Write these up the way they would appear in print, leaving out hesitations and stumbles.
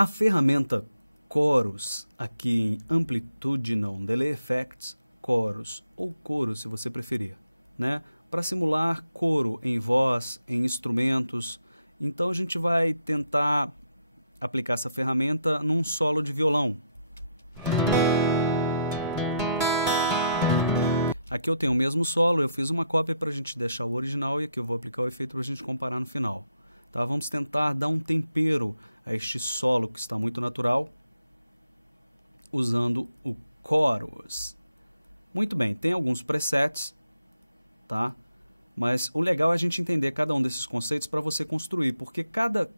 A ferramenta Chorus, aqui em Amplitudinal Delay Effects, Chorus, ou coro se você preferir, né? Para simular coro em voz, em instrumentos. Então a gente vai tentar aplicar essa ferramenta num solo de violão. Aqui eu tenho o mesmo solo, eu fiz uma cópia para a gente deixar o original e aqui eu vou aplicar o efeito para a gente comparar no final. Tá? Vamos tentar dar um tempero a este solo que está muito natural, usando o Chorus. Muito bem, tem alguns presets, tá? Mas o legal é a gente entender cada um desses conceitos para você construir, porque cada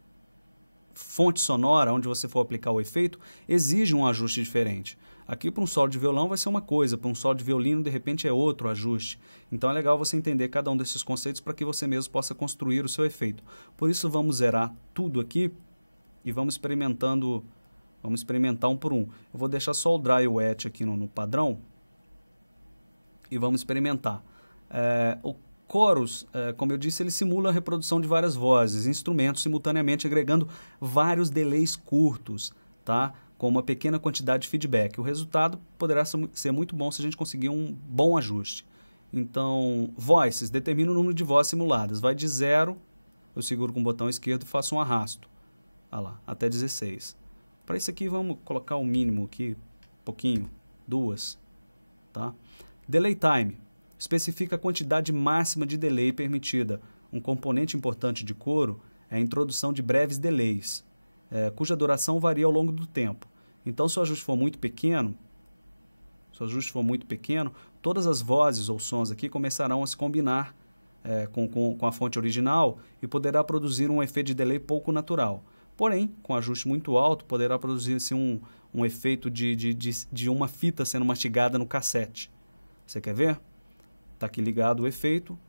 fonte sonora onde você for aplicar o efeito exige um ajuste diferente. Aqui para um solo de violão vai ser uma coisa, para um solo de violino de repente é outro ajuste. Então é legal você entender cada um desses conceitos para que você mesmo possa construir o seu efeito. Por isso vamos zerar tudo aqui e vamos experimentar um por um. Eu vou deixar só o dry wet aqui no padrão e vamos experimentar. O Chorus, como eu disse, ele simula a reprodução de várias vozes, instrumentos simultaneamente, agregando vários delays curtos, tá? Com uma pequena quantidade de feedback. O resultado poderá ser muito bom se a gente conseguir um bom ajuste. Então, voices, determina o número de vozes simuladas. Vai de 0, eu seguro com o botão esquerdo e faço um arrasto. Olha lá, até 16. Para isso aqui, vamos colocar o mínimo aqui, pouquinho, 2. Tá? Delay time, especifica a quantidade máxima de delay permitida. Um componente importante de coro é a introdução de breves delays, cuja duração varia ao longo do tempo. Então, se o ajuste for muito pequeno, todas as vozes ou sons aqui começarão a se combinar com a fonte original e poderá produzir um efeito de delay pouco natural. Porém, com ajuste muito alto, poderá produzir-se um efeito de uma fita sendo mastigada no cassete. Você quer ver? Está aqui ligado o efeito,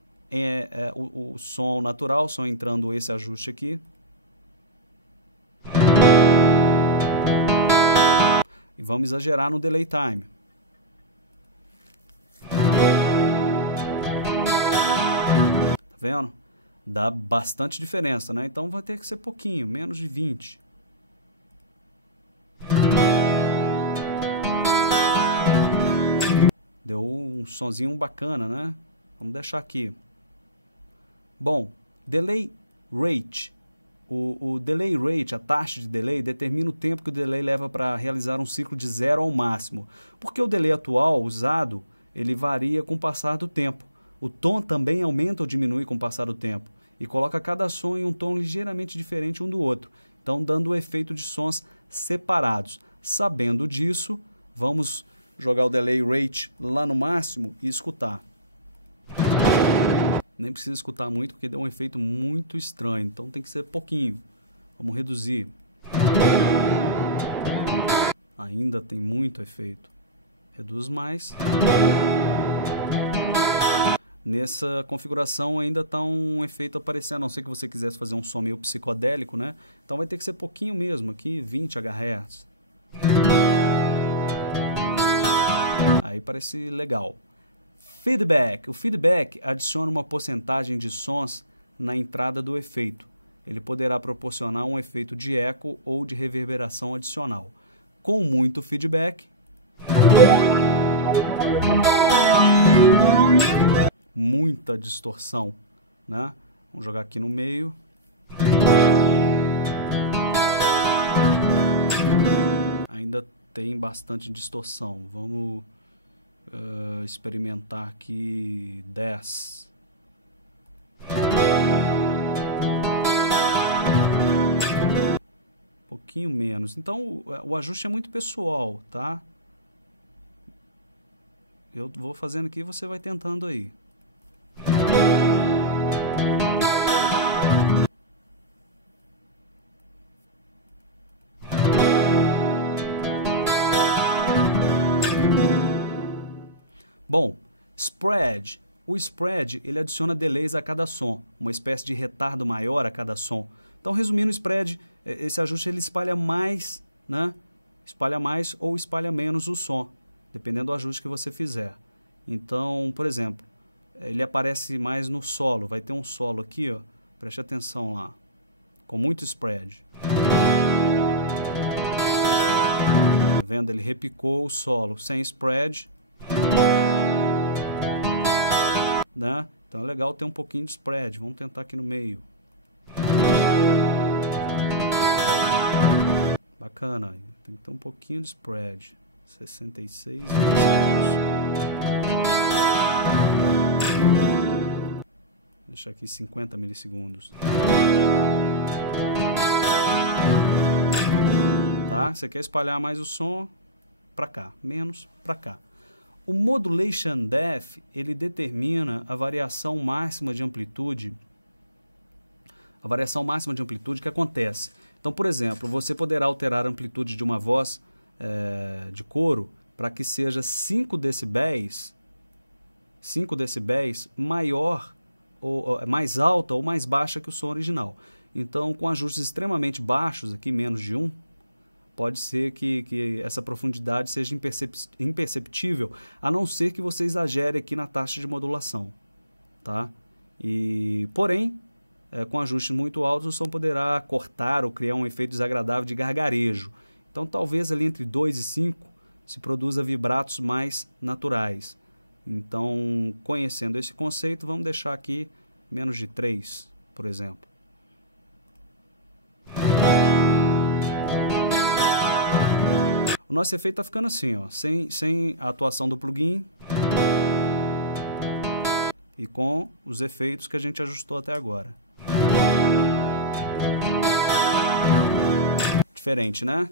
o som natural, só entrando esse ajuste aqui. E vamos exagerar no delay time. Tá vendo? Dá bastante diferença, né? Então vai ter que ser pouquinho, menos de 20. Deu um sonzinho bacana, né? Vamos deixar aqui. Bom, delay rate. O delay rate, a taxa de delay, determina o tempo que o delay leva para realizar um ciclo de 0 ao máximo. Porque o delay atual usado, ele varia com o passar do tempo. O tom também aumenta ou diminui com o passar do tempo. E coloca cada som em um tom ligeiramente diferente um do outro. Então, dando o efeito de sons separados. Sabendo disso, vamos jogar o delay rate lá no máximo e escutar. Nem precisa escutar muito porque deu um efeito muito estranho, então tem que ser pouquinho. Vamos reduzir. Ainda tem muito efeito. Reduz mais. Nessa configuração ainda está um efeito aparecendo, a não ser que você quisesse fazer um som meio psicodélico, né? Então vai ter que ser pouquinho mesmo, aqui 20 Hz. Aí parece legal. Feedback. O feedback adiciona uma porcentagem de sons na entrada do efeito. Ele poderá proporcionar um efeito de eco ou de reverberação adicional. Com muito feedback, muita distorção, né? Vamos jogar aqui no meio. Ainda tem bastante distorção. Vamos experimentar aqui 10. Pouquinho menos. Então o ajuste é muito pessoal, tá? Eu vou fazendo aqui e você vai tentando aí. Bom, spread. O spread, ele adiciona delays a cada som, uma espécie de retardo maior a cada som. Então, resumindo, o spread, esse ajuste ele espalha mais, né? Espalha mais ou espalha menos o som, dependendo do ajuste que você fizer. Então, por exemplo, ele aparece mais no solo. Vai ter um solo aqui, ó. Preste atenção lá. Com muito spread. Vendo? Ele repicou o solo sem spread. Né? Então é legal ter um pouquinho de spread. Vamos tentar aqui no meio. Bacana. Tem que ter um pouquinho de spread. 66 milissegundos. Deixar aqui 50 milissegundos. Tá? Você quer espalhar mais o som para cá, menos para cá. O Modulation Depth, ele determina a variação máxima de amplitude. A variação máxima de amplitude que acontece. Então, por exemplo, você poderá alterar a amplitude de uma voz de coro para que seja 5 decibéis maior, ou mais alta ou mais baixa que o som original. Então, com ajustes extremamente baixos, aqui menos de 1, pode ser que essa profundidade seja imperceptível, a não ser que você exagere aqui na taxa de modulação. Tá? Porém, com ajustes muito altos, o som poderá cortar ou criar um efeito desagradável de gargarejo. Então, talvez ali entre 2 e 5 se produza vibratos mais naturais. Então, conhecendo esse conceito, vamos deixar aqui menos de 3, por exemplo. O nosso efeito está ficando assim, ó, sem a atuação do plugin e com os efeitos que a gente ajustou até agora. Diferente, né?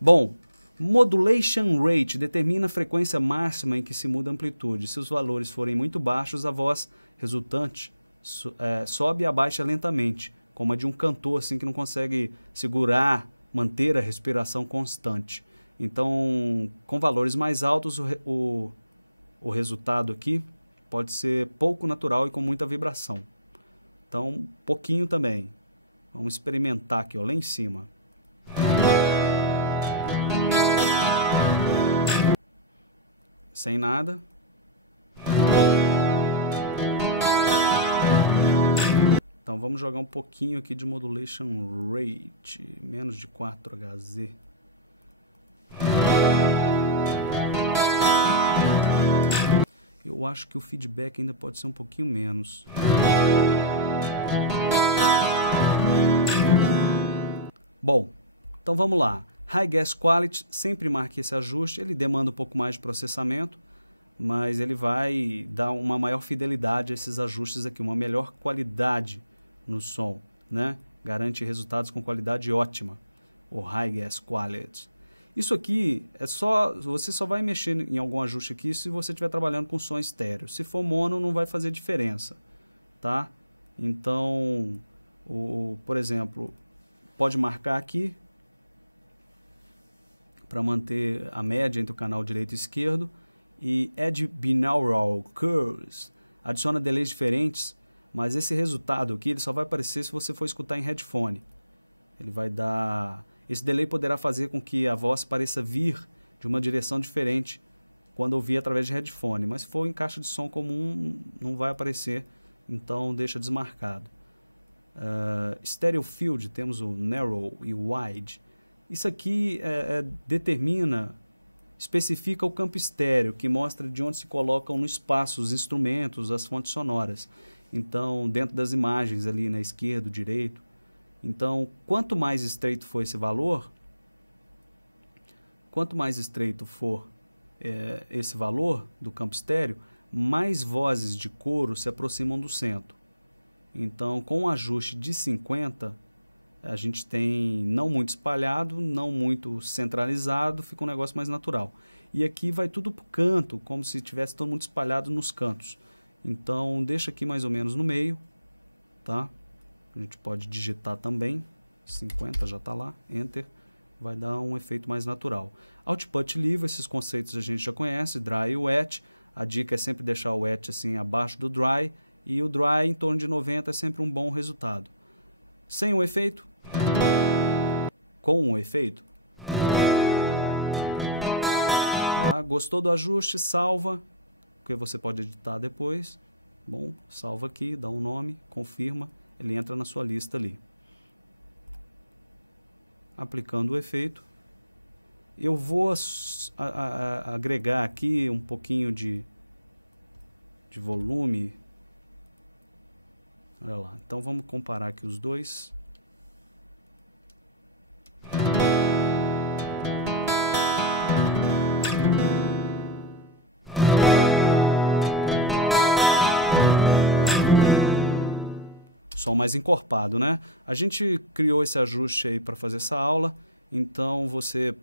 Bom, Modulation Rate determina a frequência máxima em que se muda a amplitude. Se os valores forem muito baixos, a voz resultante sobe e abaixa lentamente, como a de um cantor assim, que não consegue segurar, manter a respiração constante. Então, com valores mais altos, o resultado aqui pode ser pouco natural e com muita vibração. Então, pouquinho também. Vamos experimentar aqui, ó, lá em cima. Sem nada. Então vamos jogar um pouquinho aqui de Modulation Rate, menos de 4 Hz. Eu acho que o feedback ainda pode ser um pouquinho menos. Bom, então vamos lá. High Gas Quality, sempre marque esse ajuste, ele demanda um pouco mais de processamento, mas ele vai dar uma maior fidelidade a esses ajustes aqui, uma melhor qualidade no som, né? Garante resultados com qualidade ótima, o High Gas Quality. Isso aqui você só vai mexer em algum ajuste aqui se você estiver trabalhando com som estéreo. Se for mono, não vai fazer diferença, tá? Então, por exemplo, pode marcar aqui, para manter a média entre o canal direito e esquerdo, e Add Binaural Curves, adiciona delays diferentes, mas esse resultado aqui ele só vai aparecer se você for escutar em headphone. Ele vai dar... Esse delay poderá fazer com que a voz pareça vir de uma direção diferente quando ouvir através de headphone, mas se for em caixa de som comum não vai aparecer, então deixa desmarcado. Stereo Field, temos o Narrow e o Wide. Isso aqui especifica o campo estéreo, que mostra de onde se colocam no espaço os instrumentos, as fontes sonoras. Então, dentro das imagens ali na esquerda, direito. Então, quanto mais estreito for esse valor, esse valor do campo estéreo, mais vozes de coro se aproximam do centro. Então, com um ajuste de 50, a gente tem não muito espalhado, não muito centralizado, fica um negócio mais natural. E aqui vai tudo para o canto, como se tivesse todo mundo espalhado nos cantos. Então, deixa aqui mais ou menos no meio, tá? A gente pode digitar também, 50 já está lá, Enter, vai dar um efeito mais natural. Output Level, esses conceitos a gente já conhece, Dry e Wet. A dica é sempre deixar o Wet assim abaixo do Dry, e o Dry em torno de 90 é sempre um bom resultado. Sem o efeito, com o efeito. Tá? Gostou do ajuste? Salva, porque você pode editar depois. Bom, salva aqui, dá um nome, confirma, ele entra na sua lista ali. Aplicando o efeito. Eu vou agregar aqui um pouquinho de volume. Olha lá. Então vamos comparar aqui os dois. Som mais encorpado, né? A gente criou esse ajuste aí para fazer essa aula, então você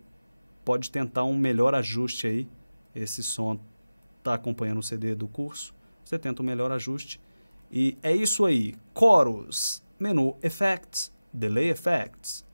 pode tentar um melhor ajuste aí. Esse som está acompanhando o CD do curso, você tenta um melhor ajuste. E é isso aí. Chorus, menu Effects, Delay Effects.